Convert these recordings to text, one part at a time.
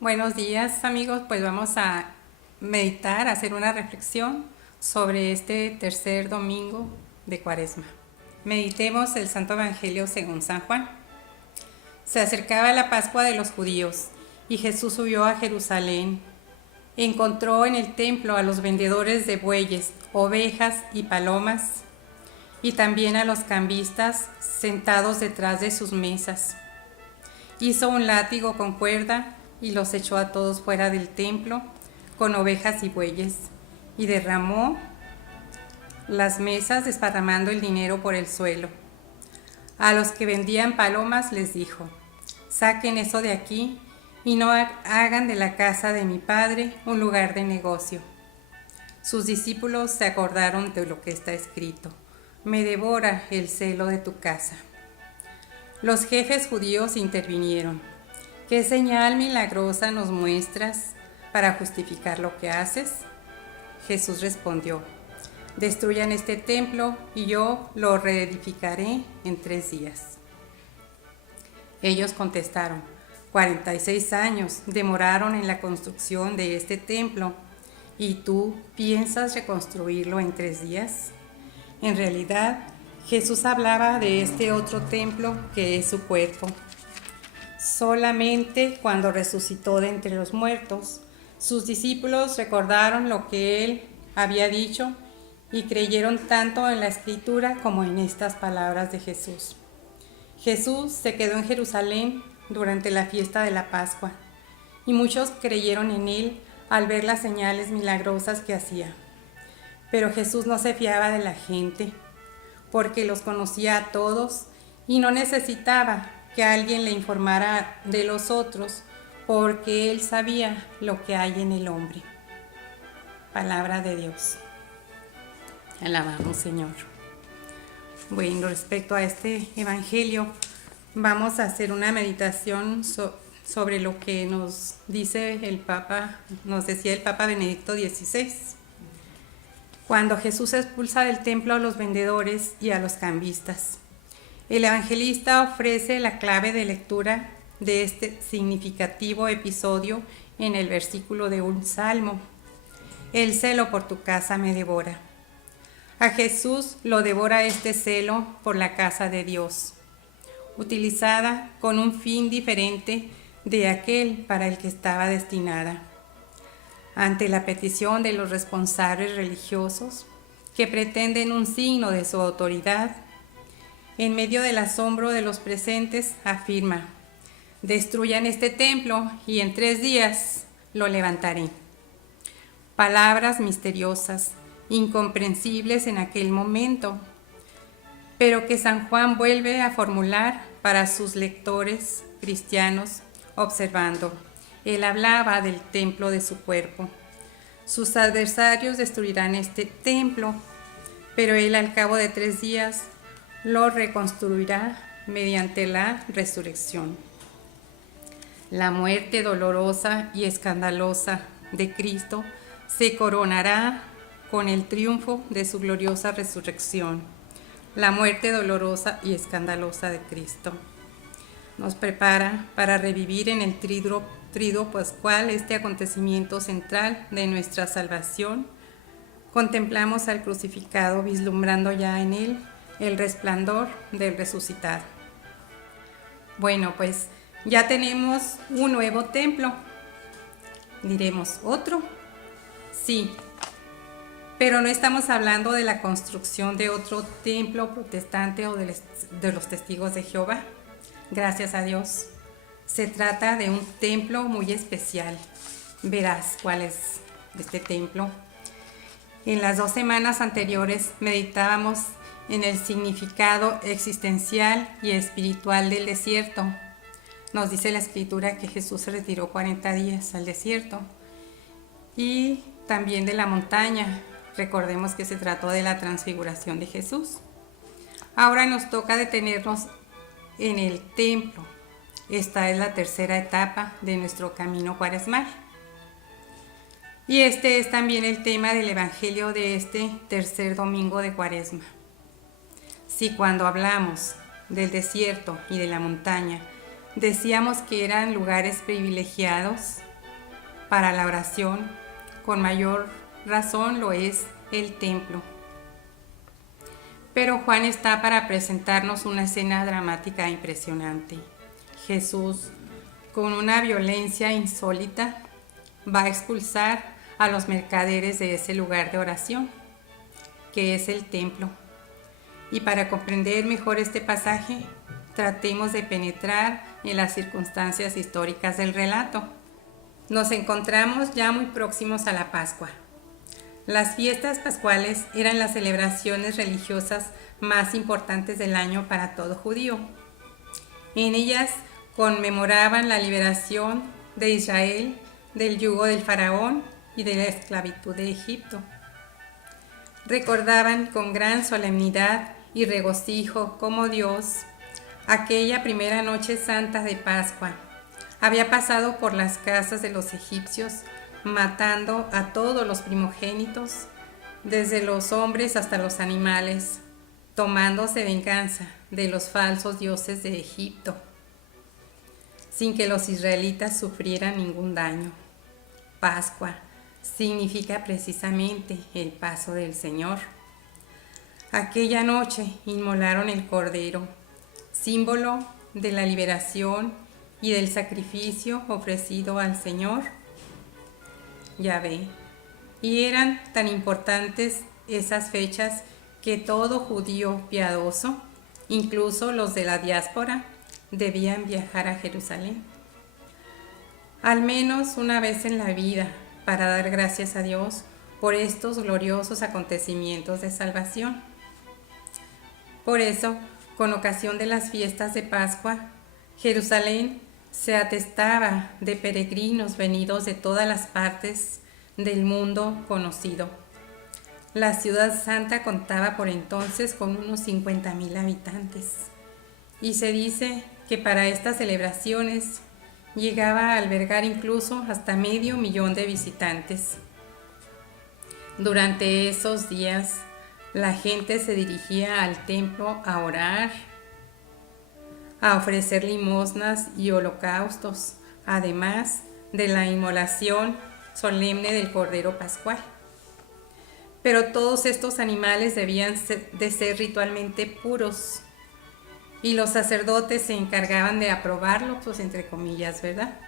Buenos días amigos, pues vamos a meditar, a hacer una reflexión sobre este tercer domingo de Cuaresma. Meditemos el Santo Evangelio según San Juan. Se acercaba la Pascua de los judíos y Jesús subió a Jerusalén. Encontró en el templo a los vendedores de bueyes, ovejas y palomas, y también a los cambistas sentados detrás de sus mesas. Hizo un látigo con cuerda y los echó a todos fuera del templo con ovejas y bueyes, y derramó las mesas desparramando el dinero por el suelo. A los que vendían palomas les dijo: saquen eso de aquí y no hagan de la casa de mi padre un lugar de negocio. Sus discípulos se acordaron de lo que está escrito: me devora el celo de tu casa. Los jefes judíos intervinieron: ¿qué señal milagrosa nos muestras para justificar lo que haces? Jesús respondió: destruyan este templo y yo lo reedificaré en 3 días. Ellos contestaron: 46 años demoraron en la construcción de este templo, ¿y tú piensas reconstruirlo en 3 días? En realidad, Jesús hablaba de este otro templo que es su cuerpo. Solamente cuando resucitó de entre los muertos, sus discípulos recordaron lo que él había dicho y creyeron tanto en la Escritura como en estas palabras de Jesús. Jesús se quedó en Jerusalén durante la fiesta de la Pascua, y muchos creyeron en él al ver las señales milagrosas que hacía. Pero Jesús no se fiaba de la gente, porque los conocía a todos y no necesitaba que alguien le informara de los otros, porque él sabía lo que hay en el hombre. Palabra de Dios. Alabamos, Señor. Bueno, respecto a este evangelio, vamos a hacer una meditación sobre lo que nos dice el Papa, nos decía el Papa Benedicto XVI. Cuando Jesús expulsa del templo a los vendedores y a los cambistas, el evangelista ofrece la clave de lectura de este significativo episodio en el versículo de un salmo: el celo por tu casa me devora. A Jesús lo devora este celo por la casa de Dios, utilizada con un fin diferente de aquel para el que estaba destinada. Ante la petición de los responsables religiosos que pretenden un signo de su autoridad, en medio del asombro de los presentes afirma: destruyan este templo y en 3 días lo levantaré. Palabras misteriosas, incomprensibles en aquel momento, pero que San Juan vuelve a formular para sus lectores cristianos observando: él hablaba del templo de su cuerpo. Sus adversarios destruirán este templo, pero él al cabo de 3 días lo reconstruirá mediante la resurrección. La muerte dolorosa y escandalosa de Cristo se coronará con el triunfo de su gloriosa resurrección. La muerte dolorosa y escandalosa de Cristo nos prepara para revivir en el triduo pascual este acontecimiento central de nuestra salvación. Contemplamos al crucificado, vislumbrando ya en él el resplandor del resucitado. Bueno, pues ya tenemos un nuevo templo. Diremos: ¿otro? Sí, pero no estamos hablando de la construcción de otro templo protestante o de los testigos de Jehová. Gracias a Dios. Se trata de un templo muy especial. Verás cuál es este templo. En las 2 semanas anteriores meditábamos en el significado existencial y espiritual del desierto. Nos dice la Escritura que Jesús se retiró 40 días al desierto. Y también de la montaña. Recordemos que se trató de la transfiguración de Jesús. Ahora nos toca detenernos en el templo. Esta es la tercera etapa de nuestro camino cuaresmal. Y este es también el tema del evangelio de este tercer domingo de Cuaresma. Si cuando hablamos del desierto y de la montaña decíamos que eran lugares privilegiados, para la oración, con mayor razón lo es el templo. Pero Juan está para presentarnos una escena dramática e impresionante. Jesús, con una violencia insólita, va a expulsar a los mercaderes de ese lugar de oración, que es el templo. Y para comprender mejor este pasaje, tratemos de penetrar en las circunstancias históricas del relato. Nos encontramos ya muy próximos a la Pascua. Las fiestas pascuales eran las celebraciones religiosas más importantes del año para todo judío. En ellas conmemoraban la liberación de Israel del yugo del faraón y de la esclavitud de Egipto. Recordaban con gran solemnidad y regocijo cómo Dios, aquella primera noche santa de Pascua, había pasado por las casas de los egipcios, matando a todos los primogénitos, desde los hombres hasta los animales, tomándose venganza de los falsos dioses de Egipto, sin que los israelitas sufrieran ningún daño. Pascua significa precisamente el paso del Señor. Aquella noche inmolaron el cordero, símbolo de la liberación y del sacrificio ofrecido al Señor. Yahvé. Y eran tan importantes esas fechas que todo judío piadoso, incluso los de la diáspora, debían viajar a Jerusalén, al menos una vez en la vida, para dar gracias a Dios por estos gloriosos acontecimientos de salvación. Por eso, con ocasión de las fiestas de Pascua, Jerusalén se atestaba de peregrinos venidos de todas las partes del mundo conocido. La ciudad santa contaba por entonces con unos 50,000 habitantes, y se dice que para estas celebraciones llegaba a albergar incluso hasta 500,000 de visitantes. Durante esos días, la gente se dirigía al templo a orar, a ofrecer limosnas y holocaustos, además de la inmolación solemne del Cordero Pascual. Pero todos estos animales debían de ser ritualmente puros, y los sacerdotes se encargaban de aprobarlos, pues entre comillas, ¿verdad?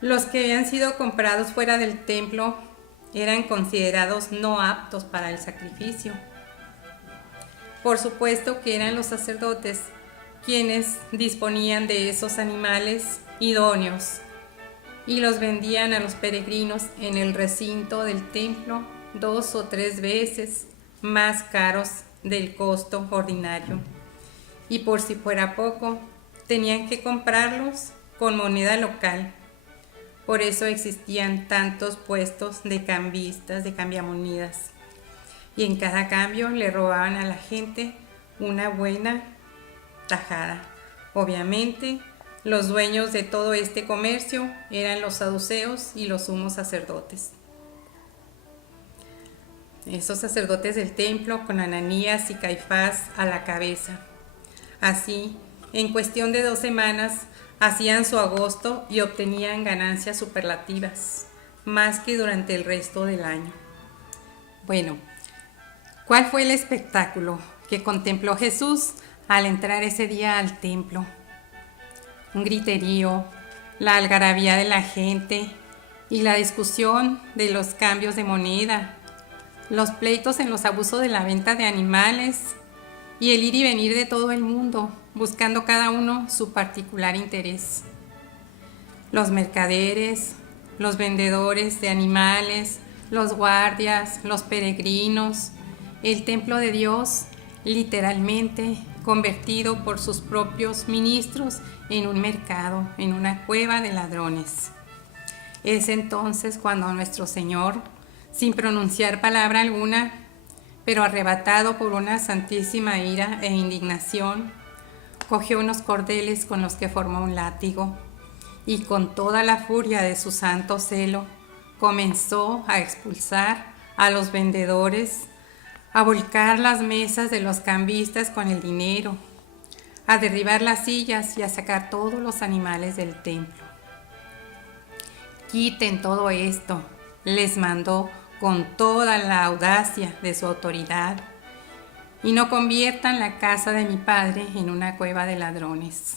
Los que habían sido comprados fuera del templo eran considerados no aptos para el sacrificio. Por supuesto que eran los sacerdotes quienes disponían de esos animales idóneos y los vendían a los peregrinos en el recinto del templo 2 o 3 veces más caros del costo ordinario. Y por si fuera poco, tenían que comprarlos con moneda local. Por eso existían tantos puestos de cambistas, de cambiamonedas. Y en cada cambio le robaban a la gente una buena tajada. Obviamente, los dueños de todo este comercio eran los saduceos y los sumos sacerdotes. Esos sacerdotes del templo con Ananías y Caifás a la cabeza. Así, en cuestión de 2 semanas, hacían su agosto y obtenían ganancias superlativas, más que durante el resto del año. Bueno, ¿cuál fue el espectáculo que contempló Jesús al entrar ese día al templo? Un griterío, la algarabía de la gente y la discusión de los cambios de moneda, los pleitos en los abusos de la venta de animales y el ir y venir de todo el mundo, buscando cada uno su particular interés. Los mercaderes, los vendedores de animales, los guardias, los peregrinos, el templo de Dios, literalmente convertido por sus propios ministros en un mercado, en una cueva de ladrones. Es entonces cuando nuestro Señor, sin pronunciar palabra alguna, pero arrebatado por una santísima ira e indignación, cogió unos cordeles con los que formó un látigo y con toda la furia de su santo celo comenzó a expulsar a los vendedores, a volcar las mesas de los cambistas con el dinero, a derribar las sillas y a sacar todos los animales del templo. Quiten todo esto, les mandó con toda la audacia de su autoridad, y no conviertan la casa de mi Padre en una cueva de ladrones.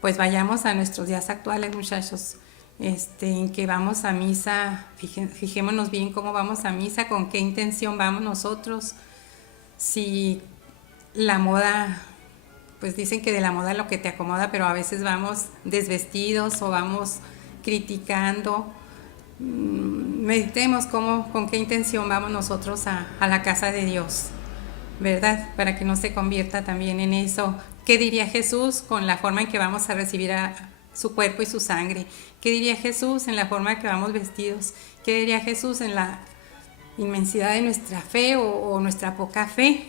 Pues vayamos a nuestros días actuales, muchachos, en que vamos a misa, fijémonos bien cómo vamos a misa, con qué intención vamos nosotros. Si la moda, pues dicen que de la moda lo que te acomoda, pero a veces vamos desvestidos o vamos criticando. Meditemos con qué intención vamos nosotros a la casa de Dios, ¿verdad? Para que no se convierta también en eso. ¿Qué diría Jesús con la forma en que vamos a recibir a su cuerpo y su sangre? ¿Qué diría Jesús en la forma en que vamos vestidos? ¿Qué diría Jesús en la inmensidad de nuestra fe o nuestra poca fe?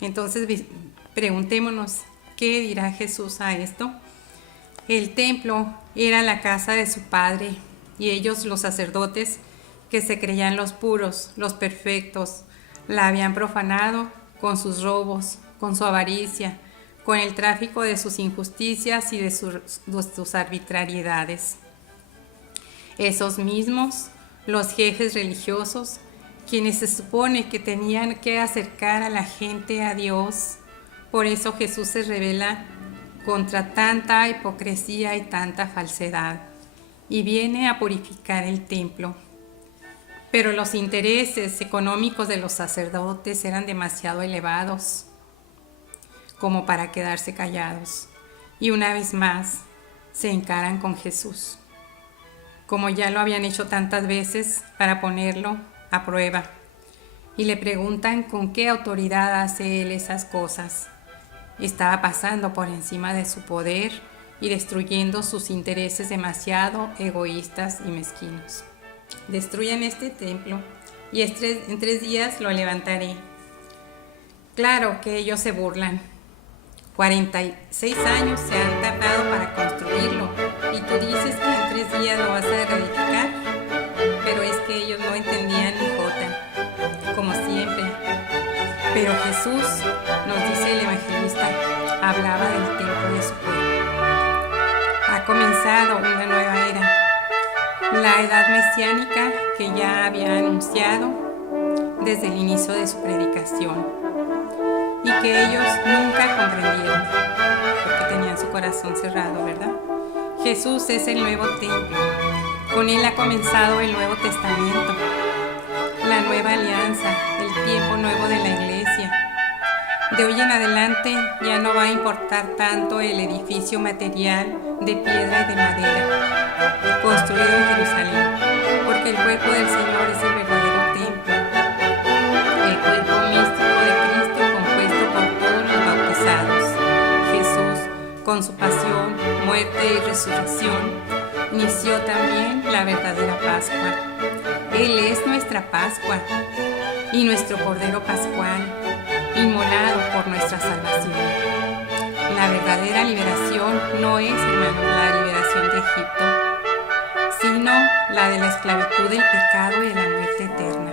Entonces preguntémonos, ¿qué dirá Jesús a esto? El templo era la casa de su Padre, y ellos, los sacerdotes, que se creían los puros, los perfectos, la habían profanado con sus robos, con su avaricia, con el tráfico de sus injusticias y de sus arbitrariedades. Esos mismos, los jefes religiosos, quienes se supone que tenían que acercar a la gente a Dios. Por eso Jesús se revela contra tanta hipocresía y tanta falsedad, y viene a purificar el templo. Pero los intereses económicos de los sacerdotes eran demasiado elevados como para quedarse callados, y una vez más se encaran con Jesús, como ya lo habían hecho tantas veces, para ponerlo a prueba, y le preguntan con qué autoridad hace él esas cosas. Estaba pasando por encima de su poder y destruyendo sus intereses demasiado egoístas y mezquinos. Destruyan este templo y en 3 días lo levantaré. Claro que ellos se burlan. 46 años se han tardado para construirlo, y tú dices que en 3 días lo vas a reedificar. Pero es que ellos no entendían ni jota, como siempre. Pero Jesús, nos dice el evangelista, hablaba del templo de su pueblo. Ha comenzado una nueva era, la edad mesiánica que ya había anunciado desde el inicio de su predicación, y que ellos nunca comprendieron, porque tenían su corazón cerrado, ¿verdad? Jesús es el nuevo templo. Con él ha comenzado el Nuevo Testamento, la nueva alianza, el tiempo nuevo de la iglesia. De hoy en adelante ya no va a importar tanto el edificio material de piedra y de madera construido en Jerusalén, porque el cuerpo del Señor es el verdadero templo, el cuerpo místico de Cristo compuesto por todos los bautizados. Jesús, con su pasión, muerte y resurrección, inició también la verdadera Pascua. Él es nuestra Pascua y nuestro Cordero Pascual, inmolado por nuestra salvación. La verdadera liberación no es, hermanos, la liberación de Egipto, sino la de la esclavitud del pecado y de la muerte eterna.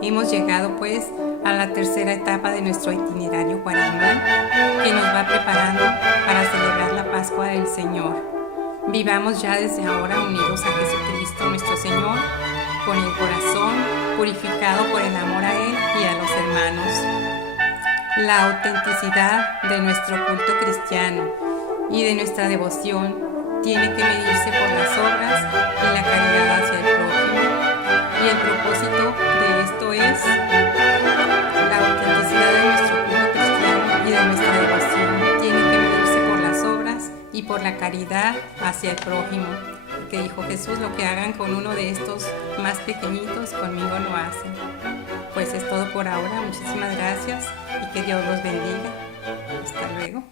Hemos llegado, pues, a la tercera etapa de nuestro itinerario cuaresmal, que nos va preparando para celebrar la Pascua del Señor. Vivamos ya desde ahora unidos a Jesucristo nuestro Señor, con el corazón purificado por el amor a Él y a los hermanos. La autenticidad de nuestro culto cristiano y de nuestra devoción tiene que medirse por las obras y la caridad hacia el prójimo, y el propósito de esto es la autenticidad de nuestro culto cristiano y de nuestra devoción tiene que medirse por las obras y por la caridad hacia el prójimo, que dijo Jesús: lo que hagan con uno de estos más pequeñitos, conmigo lo hacen. Pues es todo por ahora, muchísimas gracias y que Dios los bendiga. Hasta luego.